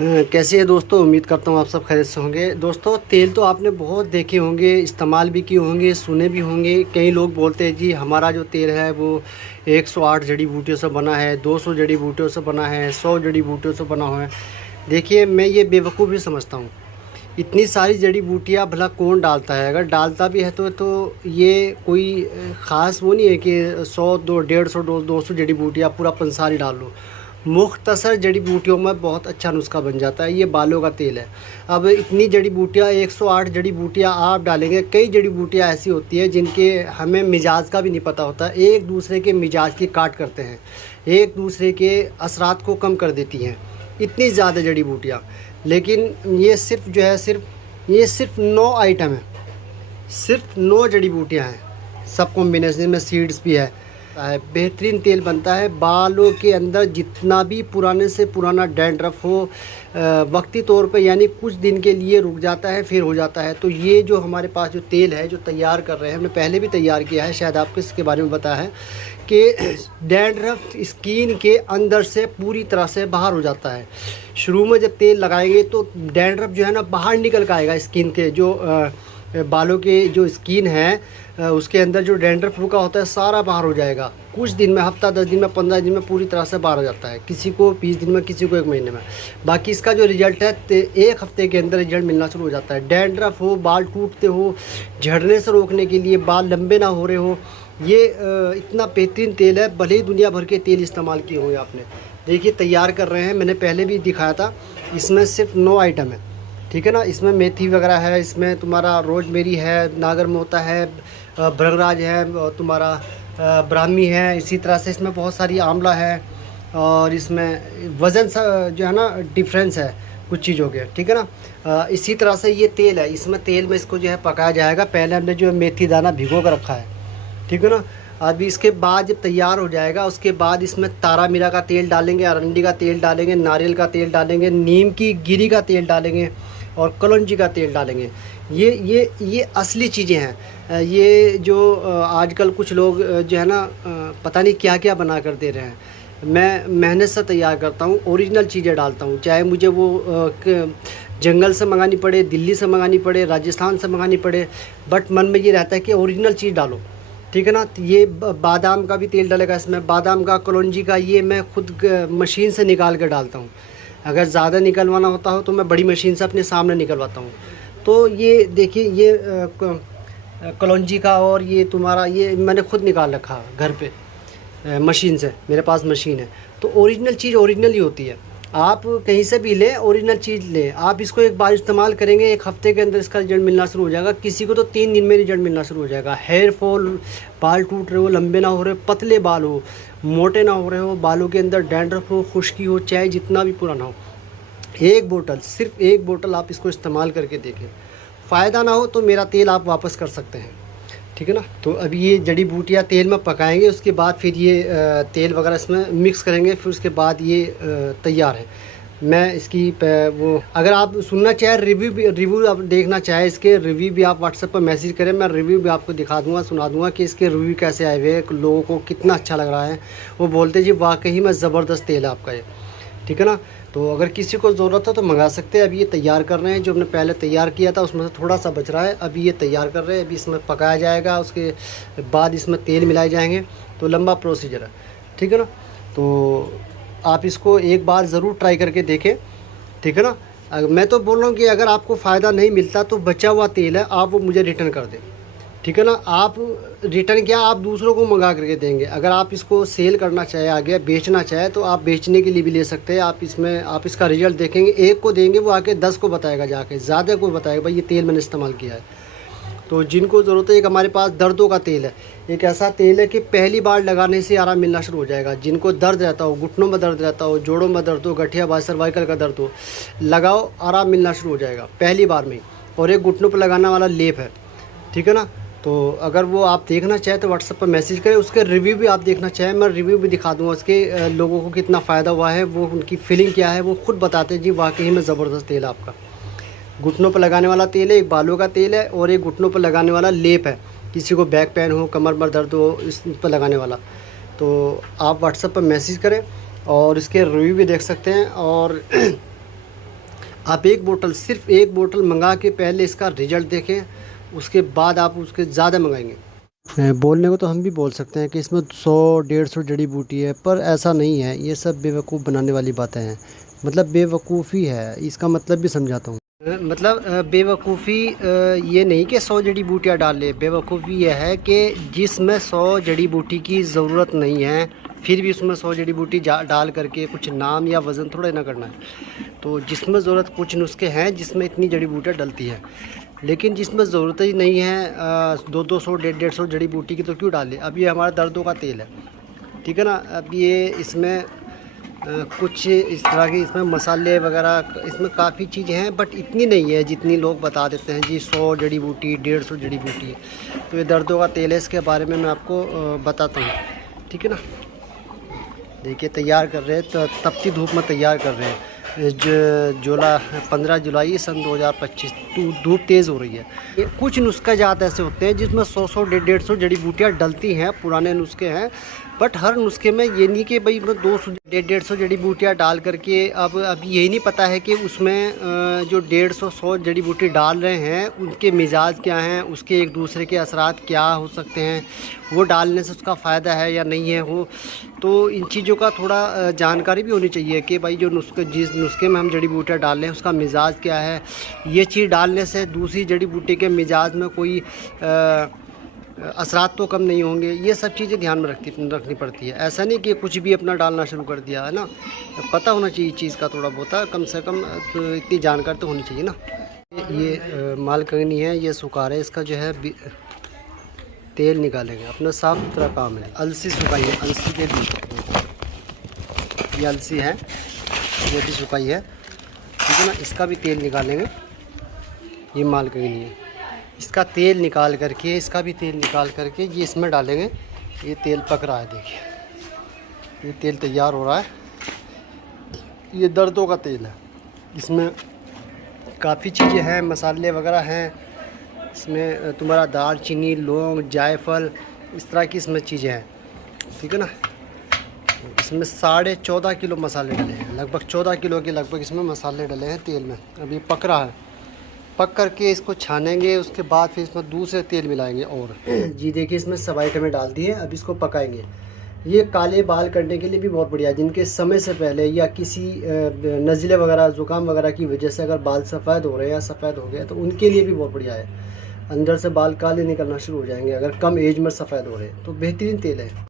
कैसे है दोस्तों। उम्मीद करता हूँ आप सब खैरियत से होंगे। दोस्तों, तेल तो आपने बहुत देखे होंगे, इस्तेमाल भी किए होंगे, सुने भी होंगे। कई लोग बोलते हैं जी हमारा जो तेल है वो 108 जड़ी बूटियों से बना है, 200 जड़ी बूटियों से बना है, 100 जड़ी बूटियों से बना हुआ है। देखिए, मैं ये बेवकूफ़ भी समझता हूँ। इतनी सारी जड़ी बूटियाँ भला कौन डालता है? अगर डालता भी है तो ये कोई ख़ास वो नहीं है कि 100 दो 150 200 जड़ी बूटियाँ पूरा पंसार ही डाल लो। मुख्तसर जड़ी बूटियों में बहुत अच्छा नुस्खा बन जाता है। ये बालों का तेल है। अब इतनी जड़ी बूटियाँ 108 जड़ी बूटियाँ आप डालेंगे। कई जड़ी बूटियाँ ऐसी होती है जिनके हमें मिजाज का भी नहीं पता होता, एक दूसरे के मिजाज की काट करते हैं, एक दूसरे के असरात को कम कर देती हैं, इतनी ज़्यादा जड़ी बूटियाँ। लेकिन ये सिर्फ जो है सिर्फ 9 आइटम है, सिर्फ 9 जड़ी बूटियाँ हैं। सब कॉम्बिनेशन में सीड्स भी है। बेहतरीन तेल बनता है। बालों के अंदर जितना भी पुराने से पुराना डैंड्रफ हो वक्ती तौर पे यानी कुछ दिन के लिए रुक जाता है, फिर हो जाता है। तो ये जो हमारे पास जो तेल है जो तैयार कर रहे हैं, हमने पहले भी तैयार किया है, शायद आपको इसके बारे में बताया है कि डैंड्रफ स्किन के अंदर से पूरी तरह से बाहर हो जाता है। शुरू में जब तेल लगाएंगे तो डैंड्रफ जो है ना बाहर निकल के आएगा। स्किन के जो बालों के जो स्किन है उसके अंदर जो डैंड्रफ रुका होता है सारा बाहर हो जाएगा। कुछ दिन में, हफ्ता 10 दिन में, 15 दिन में पूरी तरह से बाहर हो जाता है। किसी को 20 दिन में, किसी को 1 महीने में। बाकी इसका जो रिजल्ट है 1 हफ्ते के अंदर रिजल्ट मिलना शुरू हो जाता है। डैंड्रफ हो, बाल टूटते हो, झड़ने से रोकने के लिए, बाल लंबे ना हो रहे हो, ये इतना बेहतरीन तेल है। भले ही दुनिया भर के तेल इस्तेमाल किए हुए आपने। देखिए तैयार कर रहे हैं, मैंने पहले भी दिखाया था। इसमें सिर्फ 9 आइटम है, ठीक है ना। इसमें मेथी वगैरह है, इसमें तुम्हारा रोजमेरी है, नागर मोता है, भृंगराज है, और तुम्हारा ब्राह्मी है। इसी तरह से इसमें बहुत सारी आंवला है, और इसमें वज़न जो है ना डिफरेंस है कुछ चीज़ों के, ठीक है ना। इसी तरह से ये तेल है। इसमें तेल में इसको जो है पकाया जाएगा। पहले हमने जो है मेथी दाना भिगो कर रखा है, ठीक है ना। अभी इसके बाद जब तैयार हो जाएगा उसके बाद इसमें तारा मीरा का तेल डालेंगे, अरंडी का तेल डालेंगे, नारियल का तेल डालेंगे, नीम की गिरी का तेल डालेंगे, और कलौंजी का तेल डालेंगे। ये असली चीज़ें हैं। ये जो आजकल कुछ लोग जो है ना पता नहीं क्या क्या बना कर दे रहे हैं। मैं मेहनत से तैयार करता हूँ, ओरिजिनल चीज़ें डालता हूँ। चाहे मुझे वो जंगल से मंगानी पड़े, दिल्ली से मंगानी पड़े, राजस्थान से मंगानी पड़े, बट मन में ये रहता है कि ओरिजिनल चीज़ डालो, ठीक है ना। तो ये बादाम का भी तेल डालेगा इसमें, बादाम का, कलौंजी का। ये मैं खुद मशीन से निकाल कर डालता हूँ। अगर ज़्यादा निकलवाना होता हो तो मैं बड़ी मशीन से अपने सामने निकलवाता हूँ। तो ये देखिए, ये कलौंजी का और ये तुम्हारा ये मैंने खुद निकाल रखा घर पे मशीन से। मेरे पास मशीन है। तो ओरिजिनल चीज़ ओरिजिनल ही होती है। आप कहीं से भी लें, ओरिजिनल चीज़ लें। आप इसको एक बार इस्तेमाल करेंगे, 1 हफ्ते के अंदर इसका रिजल्ट मिलना शुरू हो जाएगा। किसी को तो 3 दिन में रिजल्ट मिलना शुरू हो जाएगा। हेयर फॉल, बाल टूट रहे हो, लंबे ना हो रहे, पतले बाल हो, मोटे ना हो रहे हो, बालों के अंदर डैंड्रफ हो, खुश्की हो, चाहे जितना भी पुराना हो, 1 बोतल, सिर्फ 1 बोतल आप इसको इस्तेमाल करके देखें। फ़ायदा ना हो तो मेरा तेल आप वापस कर सकते हैं, ठीक है ना। तो अभी ये जड़ी बूटियाँ तेल में पकाएंगे, उसके बाद फिर ये तेल वगैरह इसमें मिक्स करेंगे, फिर उसके बाद ये तैयार है। मैं इसकी वो अगर आप सुनना चाहें रिव्यू आप देखना चाहें, इसके रिव्यू भी आप व्हाट्सएप पर मैसेज करें। मैं रिव्यू भी आपको दिखा दूंगा, सुना दूंगा कि इसके रिव्यू कैसे आए हुए हैं, लोगों को कितना अच्छा लग रहा है। वो बोलते जी वाकई में ज़बरदस्त तेल है आपका ये, ठीक है ना। तो अगर किसी को ज़रूरत हो तो मंगा सकते हैं। अभी ये तैयार कर रहे हैं। जो हमने पहले तैयार किया था उसमें से थोड़ा सा बच रहा है, अभी ये तैयार कर रहे हैं। अभी इसमें पकाया जाएगा, उसके बाद इसमें तेल मिलाए जाएंगे। तो लंबा प्रोसीजर है, ठीक है ना। तो आप इसको एक बार ज़रूर ट्राई करके देखें, ठीक है ना। मैं तो बोल रहा हूँ कि अगर आपको फ़ायदा नहीं मिलता तो बचा हुआ तेल है, आप वो मुझे रिटर्न कर दें, ठीक है ना। आप रिटर्न क्या, आप दूसरों को मंगा करके देंगे। अगर आप इसको सेल करना चाहे, आगे बेचना चाहे, तो आप बेचने के लिए भी ले सकते हैं। आप इसका रिजल्ट देखेंगे, एक को देंगे वो आके 10 को बताएगा, जाके ज़्यादा को बताएगा भाई ये तेल मैंने इस्तेमाल किया है। तो जिनको ज़रूरत है, एक हमारे पास दर्दों का तेल है। एक ऐसा तेल है कि पहली बार लगाने से आराम मिलना शुरू हो जाएगा। जिनको दर्द रहता हो, घुटनों में दर्द रहता हो, जोड़ों में दर्द हो, गठिया बात, सर्वाइकल का दर्द हो, लगाओ, आराम मिलना शुरू हो जाएगा पहली बार में। और एक घुटनों पर लगाने वाला लेप है, ठीक है ना। तो अगर वो आप देखना चाहें तो व्हाट्सएप पर मैसेज करें। उसके रिव्यू भी आप देखना चाहें, मैं रिव्यू भी दिखा दूँगा उसके, लोगों को कितना फ़ायदा हुआ है, वो उनकी फीलिंग क्या है, वो खुद बताते हैं जी वाकई में ज़बरदस्त तेल है आपका। घुटनों पर लगाने वाला तेल है, एक बालों का तेल है, और एक घुटनों पर लगाने वाला लेप है। किसी को बैक पेन हो, कमर में दर्द हो, इस पर लगाने वाला। तो आप व्हाट्सएप पर मैसेज करें और इसके रिव्यू भी देख सकते हैं। और आप एक बोतल, सिर्फ एक बोतल मंगा के पहले इसका रिजल्ट देखें, उसके बाद आप उसके ज़्यादा मंगाएंगे। बोलने को तो हम भी बोल सकते हैं कि इसमें 100-150 जड़ी बूटी है, पर ऐसा नहीं है। ये सब बेवकूफ़ बनाने वाली बातें हैं, मतलब बेवकूफ़ी है, इसका मतलब भी समझाता हूँ। मतलब बेवकूफ़ी ये नहीं कि 100 जड़ी बूटियाँ डाल ले। बेवकूफ़ी ये है कि जिसमें 100 जड़ी बूटी की ज़रूरत नहीं है, फिर भी उसमें 100 जड़ी बूटी डाल करके कुछ नाम या वज़न थोड़ा ना करना है। तो जिसमें ज़रूरत, कुछ नुस्खे हैं जिसमें इतनी जड़ी बूटियाँ डलती हैं, लेकिन जिसमें ज़रूरत ही नहीं है 200 150 जड़ी बूटी की, तो क्यों डाले। अब ये हमारा दर्दों का तेल है, ठीक है ना। अब ये इसमें कुछ इस तरह के इसमें मसाले वगैरह, इसमें काफ़ी चीज़ें हैं, बट इतनी नहीं है जितनी लोग बता देते हैं जी 100 जड़ी बूटी 150 जड़ी बूटी। तो ये दर्दों का तेल है, इसके बारे में मैं आपको बताता हूँ, ठीक है ना। देखिए तैयार कर रहे हैं, तो तपती धूप में तैयार कर रहे हैं। 15 जुलाई सन 2025 धूप तेज़ हो रही है। ये कुछ नुस्खे ज़्यादा ऐसे होते हैं जिसमें 100 150 जड़ी बूटियाँ डलती हैं, पुराने नुस्खे हैं। बट हर नुस्खे में ये नहीं कि भाई 200 150 जड़ी बूटियाँ डाल करके, अब यही नहीं पता है कि उसमें जो 150-100 जड़ी बूटी डाल रहे हैं उनके मिजाज क्या हैं, उसके एक दूसरे के असरात क्या हो सकते हैं, वो डालने से उसका फ़ायदा है या नहीं है वो। तो इन चीज़ों का थोड़ा जानकारी भी होनी चाहिए कि भाई जो नुस्खे, जिस नुस्खे में हम जड़ी बूटियाँ डाल रहे हैं उसका मिजाज क्या है। ये चीज़ डालने से दूसरी जड़ी बूटी के मिजाज में कोई असरात तो कम नहीं होंगे। ये सब चीज़ें ध्यान में रखनी पड़ती है। ऐसा नहीं कि कुछ भी अपना डालना शुरू कर दिया, है ना। पता होना चाहिए चीज़ का थोड़ा बहुत, कम से कम तो इतनी जानकारी तो होनी चाहिए ना। ये मालकनी है, ये सुखार है, इसका जो है तेल निकालेंगे, अपना साफ सुथरा काम है। अलसी सुखाई है, अलसी के बीज, ये अलसी है, ये भी सुखाई है, ठीक है ना। इसका भी तेल निकालेंगे। ये मालकनी है, इसका तेल निकाल करके, इसका भी तेल निकाल करके ये इसमें डालेंगे। ये तेल पक रहा है, देखिए ये तेल तैयार हो रहा है। ये दर्दों का तेल है, इसमें काफ़ी चीज़ें हैं, मसाले वगैरह हैं इसमें, तुम्हारा दालचीनी, लौंग, जायफल, इस तरह की इसमें चीज़ें हैं, ठीक है ना। इसमें 14.5 किलो मसाले डले हैं, लगभग 14 किलो के लगभग इसमें मसाले डले हैं तेल में। अभी पक रहा है, पक करके इसको छानेंगे, उसके बाद फिर इसमें दूसरे तेल मिलाएंगे। और जी देखिए इसमें सब आइटमें डाल दी हैं, अब इसको पकाएंगे। ये काले बाल करने के लिए भी बहुत बढ़िया है, जिनके समय से पहले या किसी नज़ले वगैरह, ज़ुकाम वगैरह की वजह से अगर बाल सफ़ेद हो रहे हैं या सफ़ेद हो गए, तो उनके लिए भी बहुत बढ़िया है। अंदर से बाल काले निकलना शुरू हो जाएंगे अगर कम एज में सफ़ेद हो रहे हैं, तो बेहतरीन तेल है।